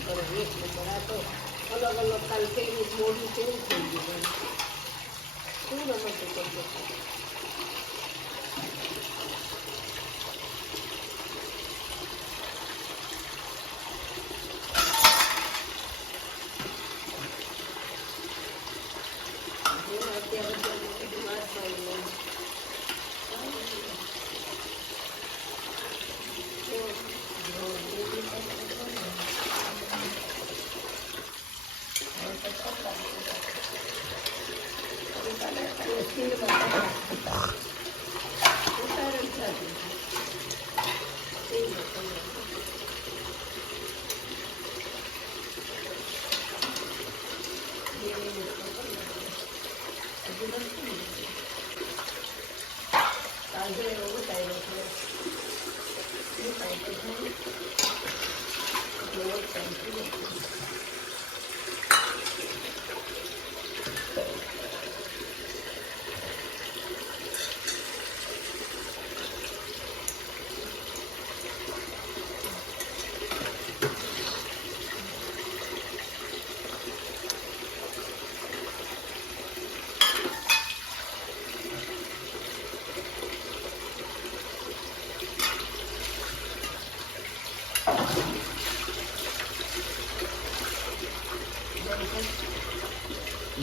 કરે એક નંબર તો અલગ અલગ કાલ ફેરી મોઢું કેવું થઈ ગયું શું રમત કરતો આજે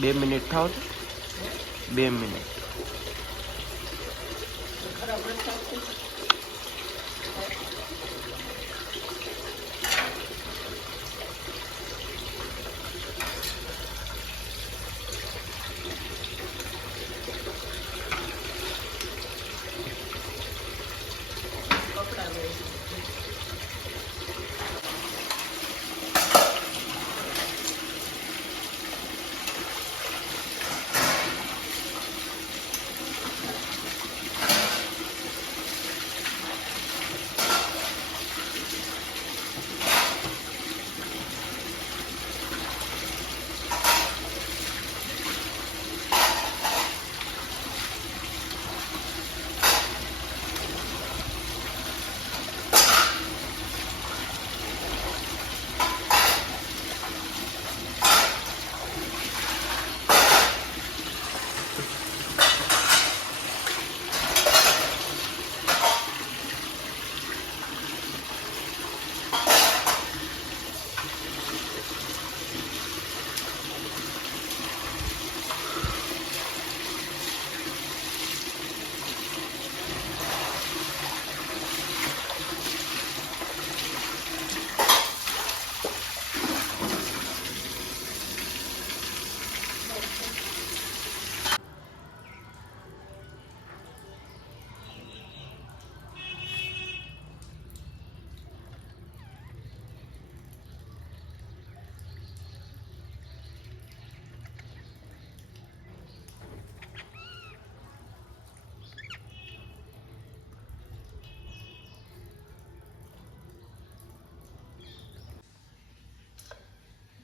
બે મિનિટ થાવ બે મિનિટ.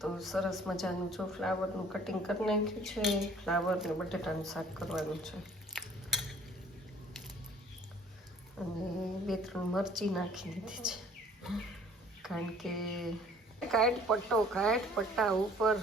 તો સરસ મજાનું જો ફ્લાવરનું કટિંગ કરી નાખ્યું છે. ફ્લાવર ને બટેટાનું શાક કરવાનું છે. અને બે ત્રણ મરચી નાખી દીધી છે. કારણ કે કાટ પટ્ટો કાટ પટ્ટા ઉપર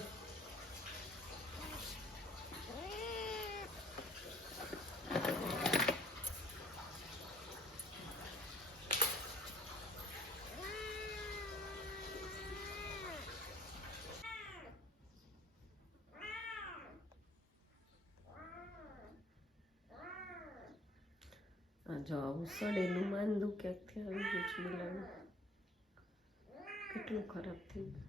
આ જો આવું સડેલું માંદું ક્યાંકથી આવી ગયું છે બિલાડું કેટલું ખરાબ થઈ ગયું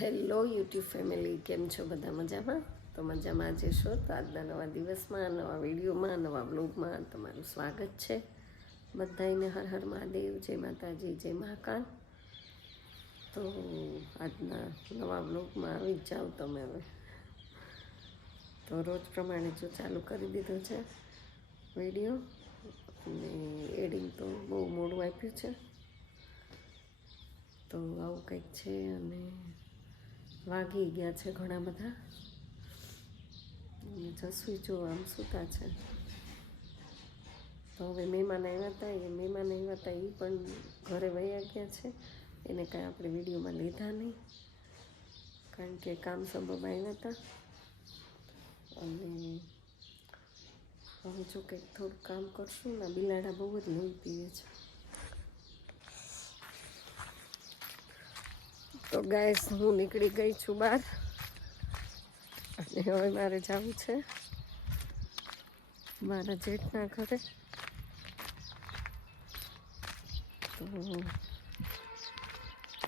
હેલો યુટ્યુબ ફેમિલી કેમ છો બધા મજામાં? તો મજામાં આજે છો તો આજના નવા દિવસમાં, નવા વિડીયોમાં, નવા બ્લોગમાં તમારું સ્વાગત છે. બધાને હર હર મહાદેવ. જય માતાજી, જય મહાકાળ તો આજના નવા બ્લોગમાં આવી જાઓ તમે હવે. તો રોજ પ્રમાણે જો ચાલુ કરી દીધો છે વીડિયો અને એડિંગ તો બહુ મોડું આપ્યું છે. તો આવું કંઈક છે અને વાગી ગયા છે ઘણા બધા. જસવી જો આમ સૂતા છે. તો હવે મહેમાન આવ્યા હતા એ મહેમાન આવ્યા હતા એ પણ ઘરે વયા ગયા છે. એને કાંઈ આપણે વિડીયોમાં લીધા નહીં. કારણ કે કામ સબબ આવ્યા હતા અને હવે જો કંઈક થોડું કામ કરશું ને બિલાડા બહુ જ લોહી પીવે છે. તો ગાય હું નીકળી ગઈ છું બહાર અને હવે મારે જવું છે મારા જેઠના ઘરે.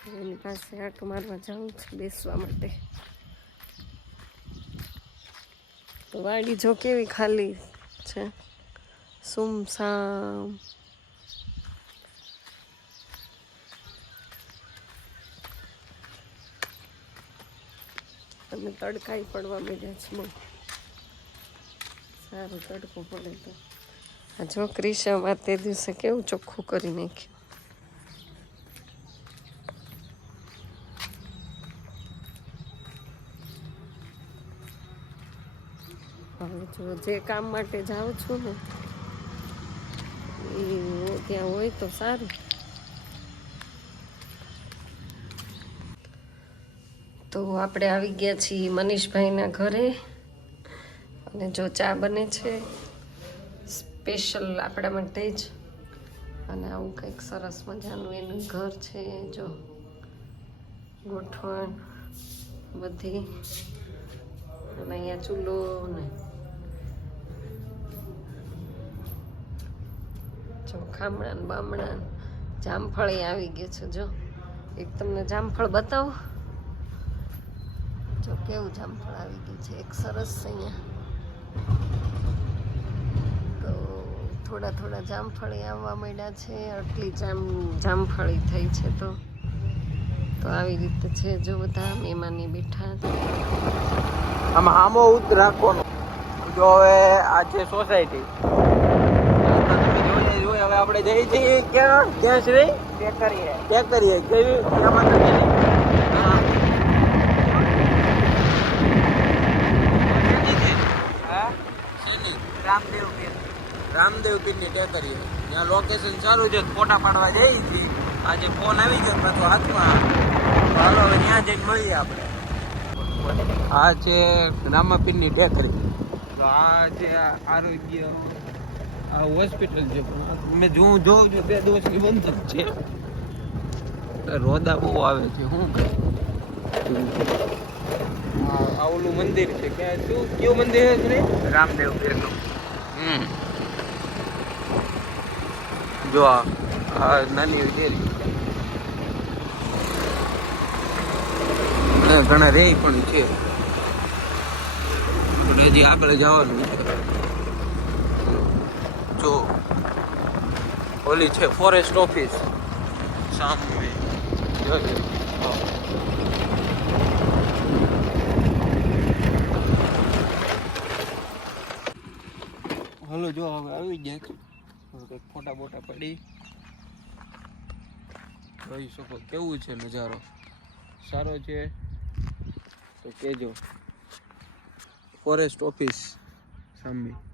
તો એની પાસે આટો મારવા જવું છે બેસવા માટે તો વાડી જો કેવી ખાલી છે. સુમસામ અને તડકાઈ પડવા માંડ્યા છે સારો, તડકો પડે તો. આ જો ક્રિશામાં તે દિવસે કેવું ચોખ્ખું કરી નાખ્યું હવે જો કામ માટે જાઉં છું ને એ ત્યાં હોય તો સારું. તો આપણે આવી ગયા છીએ મનીષભાઈના ઘરે. અને જો ચા બને છે, સ્પેશિયલ આપણા માટે જ. અને આવું કંઈક સરસ મજાનું એનું ઘર છે, જો. ગોઠવણ બધી. અને અહીંયા ચૂલો ને જો ખામણા બામણા જામફળી આવી ગયું છે, જો. એક તમને જામફળ બતાવો. જો કેવું જામફળ આવી ગયું છે, એક સરસ અહીંયા. તો થોડા થોડા જામફળી આવવા માંડ્યા છે, આટલી જામ, જામફળી થઈ છે તો. તો આવી રીતે છે જો બધા મહેમાની બેઠા. આમાં આમો ઉત રાખવાનો. જો હવે આ છે સોસાયટી આપણે જઈ છીએ ક્યાં? ક્યાં કરીએ ક્યાં કરીએ? કેવી? ક્યાં હા રામદેવ પીર રામદેવ પીરની ટેકરીએ. ત્યાં લોકેશન સારું છે ફોટા પાડવા જઈએ છીએ. આજે ફોન આવી ગયો પાછો હાથમાં. ચાલો હાલો હવે ત્યાં જઈને મળીએ આપણે. આ છે રામાપીરની ટેકરી. તો આ છે આરોગ્ય આ હોસ્પિટલ છે. મેં જોઉં જોઉં છું બે દિવસથી બંધ જ છે. રોદા બહુ આવે છે શું કરે? આ આ ઓલું મંદિર છે. કે શું કયું મંદિર છે રામદેવ પીરનું. હમ. જો આ નાની ડેરી ઘણા રે પણ છે. હજી આપણે જવાનું છે. જો ઓલી છે ફોરેસ્ટ ઓફિસ સામે. જોજો. હલો, જો હવે આવી હવે કંઈક ફોટા બોટા પડી. જોઈ શકો, કેવું છે નજારો? સારો છે? તો કેજો. ફોરેસ્ટ ઓફિસ સામે.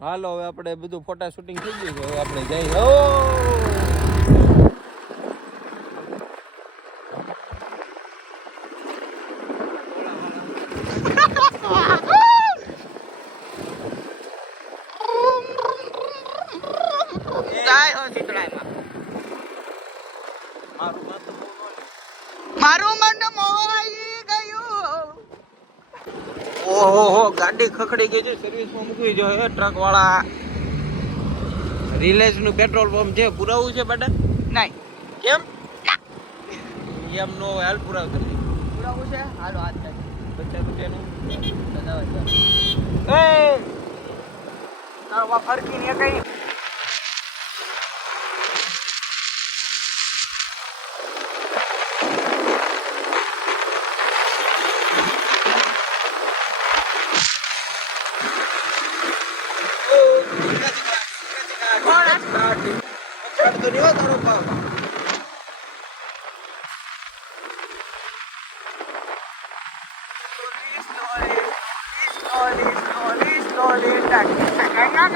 હાલો હવે આપણે બધું ફોટા શૂટિંગ થઈ ગયું હવે આપણે જઈએ ઓ જાય હો શીતળામાં મારું માથું બહુ નોલે. મારું મન મોહાઈ ગયું. ઓહો હો ગાડી ખખડી ગઈ છે સર્વિસમાં મૂકવી જોઈએ ટ્રક વાળા. રિલાયન્સનું પેટ્રોલ પંપ છે પુરાવું છે બેટા? નહીં. કેમ? એમ નો હાલ પુરાવ કરી પુરાવું છે? હાલો હાથ થાય. પચાસ રૂપિયાનું એ! તારો બાપ ફરકી ને કઈ પછાડ તો નહીં હો તારો બાપ. slowly, slowly, slowly. ટાક, આ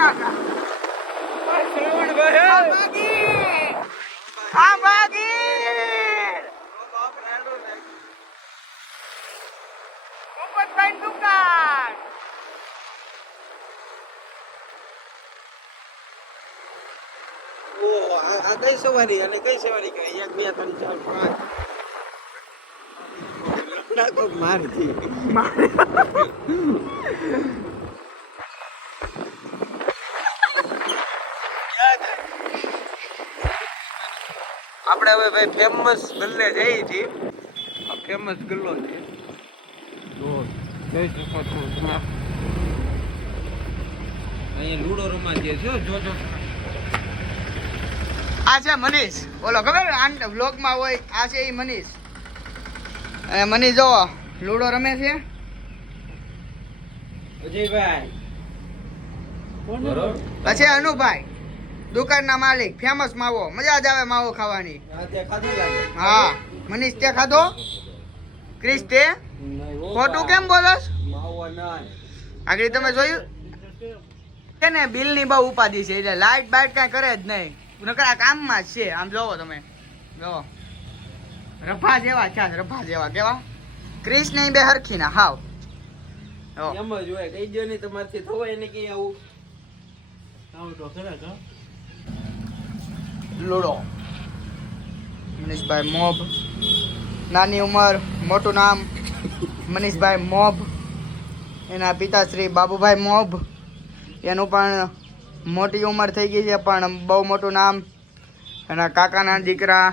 આ કઈ સવારી અને કઈ સવારી કઈ એક બે ત્રણ ચાર પાંચ મારથી કોક આપણે હવે ભાઈ ફેમસ ગલ્લે જઈએ છીએ. આ ફેમસ ગલ્લો છે. તો જોઈ શકો છો તમે અહીંયા લૂડો રમાડીએ છે જો જો. આ છે મનીષ. બોલો ખબર આ વ્લોગમાં હોય આ છે એ મનીષ. મનીષ જો લૂડો રમે છે. અજયભાઈ. પછી અનુભાઈ. દુકાનના માલિક ફેમસ માવો. મજા જ આવે માવો ખાવાની. તે હા. મનીષ તે ખાધો? ક્રિસ તે? ખોટું કેમ બોલસ? આગળ તમે જોયું? છે ને બિલની બહુ ઉપાધિ છે એટલે લાઈટ બાઈટ કાંઈ કરે જ નહીં. નકરા આ કામમાં જ છે. આમ જોવો તમે. જોવો રફા જેવા છે રફા જેવા. કેવા? ક્રિસ ને બે હરખી ના હાવ. એમ જ હોય કઈ જો નહીં તમારથી થવાય ને કઈ આવું. લૂડો. મનીષભાઈ મોબ નાની ઉંમર મોટું નામ મનીષભાઈ મોબ એના પિતાશ્રી બાબુભાઈ મોબ એનું પણ મોટી ઉંમર થઈ ગઈ છે પણ બહુ મોટું નામ. એના કાકાના દીકરા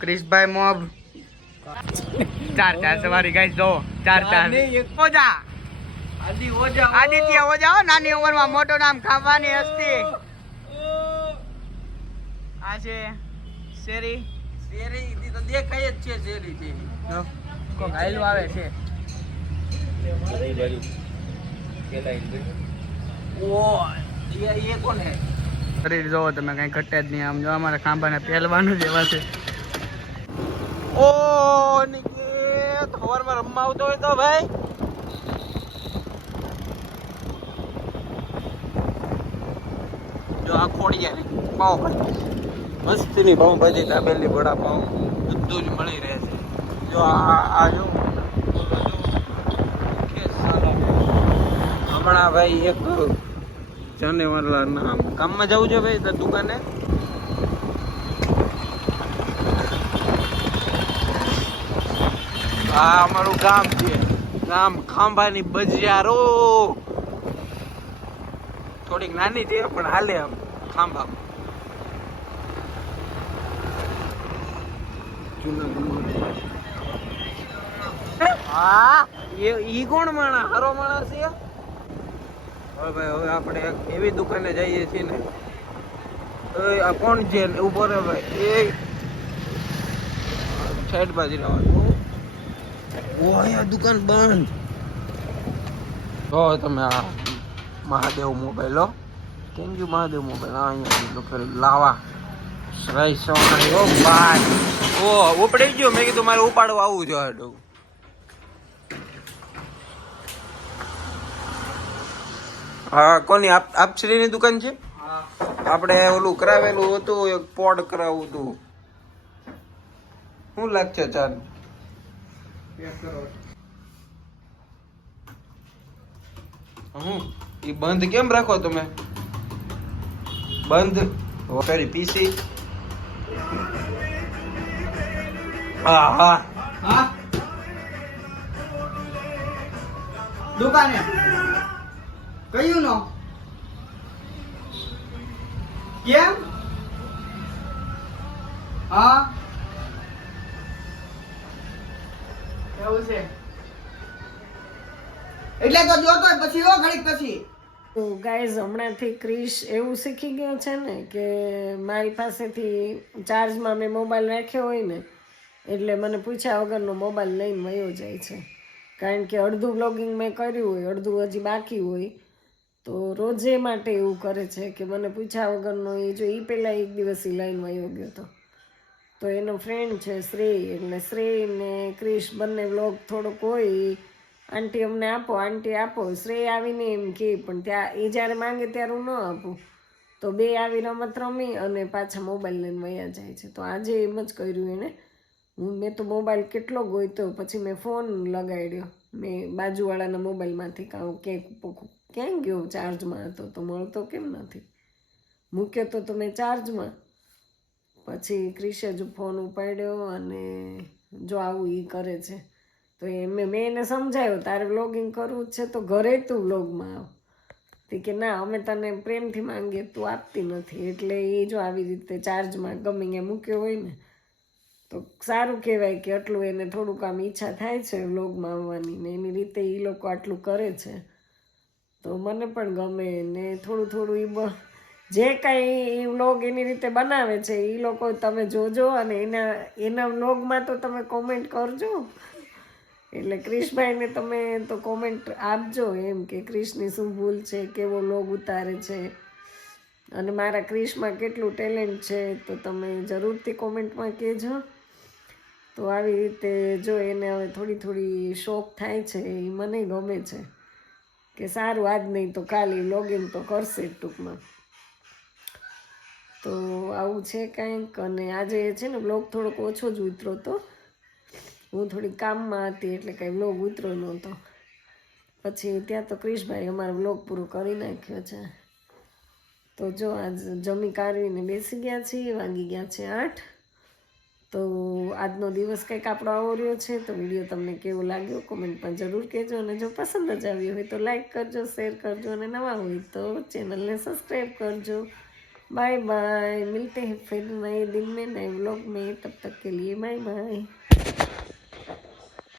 ક્રિશભાઈ મોબ ચાર ચાર સવારી ગાઈસ જો ચાર ચાર. ઓજા. આદિત્ય ઓજા નાની ઉંમરમાં મોટું નામ ખાવાની હસ્તી. આ છે શેરી. શેરી ઈ તો દેખાય જ છે શેરી છે. કોક હાયલું આવે છે. ઓ એ કોણ હે શરીર જોવો તમે કઈ ઘટે જ નહીં આમ જો અમારા ખાંભાને પહેલવાનું જ એવા છે. ઓ નિકેત હવારમાં રમવા આવતો હોય તો ભાઈ. જો આ ખોડિયા ને પાવ મસ્તીની પાઉં ભાજી દાબેલી વડા પાવ બધું જ મળી રહે છે. જો આ આ જો. હમણાં ભાઈ એક જાનેવાલા ના કામમાં જવું છે ભાઈ દુકાને? આ અમારું ગામ છે. ગામ ખાંભાની બજારો થોડીક નાની છે, પણ હાલે આમ ખાંભા. માણસ? છે? એવી દુકાને જઈએ છીએ ને એ આ કોણ છે ઊભો રે દુકાન બંધ. તો તમે આ મહાદેવ મોબાઈલ લો થેન્ક યુ મહાદેવ મોબાઈલ? આ અહીંયા દુકાન લાવા. શ્રય સોનારી, ઓ ભાઈ. ઓ ઉપડી ગયો. મેં કીધું મારે ઉપાડવા આવવું જો હાડું. હા કોની? આપ આપશ્રીની દુકાન છે? આપણે ઓલું કરાવેલું હતું એક પોડ કરાવવું હતું. શું લાગશે ચાર હું એ બંધ કેમ રાખો તમે? બંધ? Sorry PC. હા હા. હા? દુકાને? કયું નો? કેમ? હા? એવું છે. એટલે તો જોતો પછી ઓ ઘડીક પછી. તો ગાઈઝ હમણાંથી ક્રિશ એવું શીખી ગયો છે ને કે મારી પાસેથી ચાર્જમાં મેં મોબાઈલ રાખ્યો હોય ને એટલે મને પૂછ્યા વગરનો મોબાઈલ લઈને વયો જાય છે. કારણ કે અડધું બ્લોગિંગ મેં કર્યું હોય, અડધું હજી બાકી હોય. તો રોજે માટે એવું કરે છે કે મને પૂછ્યા વગરનો એ જો એ પહેલાં એક દિવસ એ લાઈન વયો ગયો હતો તો એનો ફ્રેન્ડ છે શ્રેય, એટલે શ્રેય ને ક્રિશ બંને વ્લોગ થોડોક હોય આંટી અમને આપો, આંટી આપો. શ્રેય આવીને એમ કે, પણ ત્યાં એ જ્યારે માંગે ત્યારે હું ન આપું. તો બે આવી રમત રમી અને પાછા મોબાઈલ લઈને વયા જાય છે. તો આજે એમ જ કર્યું એણે. હું, મેં તો મોબાઈલ કેટલો ગોઈતો, પછી મેં ફોન લગાડ્યો. મેં બાજુવાળાના મોબાઈલમાંથી કહું ક્યાંક ક્યાં ગયો ચાર્જમાં હતો? તો મળતો કેમ નથી? મૂક્યો તો તો મેં ચાર્જમાં. પછી ક્રિશે જ ફોન ઉપાડ્યો અને જો આવું એ કરે છે, તો એ મેં એને સમજાવ્યો તારે વ્લોગિંગ કરવું છે, તો ઘરે તું વ્લોગમાં આવ. તે કે ના, અમે તને પ્રેમથી માંગીએ, તું આપતી નથી. એટલે એ જો આવી રીતે ચાર્જમાં ગમે મૂક્યો હોય ને તો સારું કહેવાય કે આટલું એને થોડુંક આમ ઈચ્છા થાય છે વ્લોગમાં આવવાની ને એની રીતે એ લોકો આટલું કરે છે. તો મને પણ ગમે ને થોડું થોડું એ જે કાંઈ એ વ્લોગ એની રીતે બનાવે છે એ લોકો તમે જોજો અને એના એના વ્લોગમાં તો તમે કોમેન્ટ કરજો. એટલે ક્રિશભાઈને તમે તો કોમેન્ટ આપજો એમ કે ક્રિશની શું ભૂલ છે, કેવો લોગ ઉતારે છે. અને મારા ક્રિશમાં કેટલું ટેલેન્ટ છે તો તમે જરૂરથી કોમેન્ટમાં કહેજો. તો આવી રીતે જો એને હવે થોડી થોડી શોખ થાય છે, એ મને ગમે છે. કે સારું આજ નહીં તો કાલે લોગિન તો કરશે ટૂંકમાં. તો આવું છે કંઈક અને આજે છે ને બ્લોગ થોડોક ઓછો જ ઉતરો તો હું થોડી કામમાં હતી એટલે કાંઈ બ્લોગ ઉતરો નહોતો. પછી ત્યાં તો ક્રિશભાઈ અમારો બ્લોગ પૂરો કરી નાખ્યો છે. તો જો આજ જમી કાઢવીને બેસી ગયા છીએ, વાગી ગયા છે આઠ. તો આજનો દિવસ કંઈક આપણો આવો રહ્યો છે, તો વીડિયો તમને કેવો લાગ્યો કોમેન્ટમાં જરૂર કહેજો. અને જો પસંદ જ આવ્યો હોય તો લાઇક કરજો, શેર કરજો અને નવા હોય તો ચેનલને સબસ્ક્રાઈબ કરજો. Bye bye. મિલતે હે ફિર નહીં દિન મેં નયે વ્લોગ મેં. તબ તક કે લીએ બાય બાય.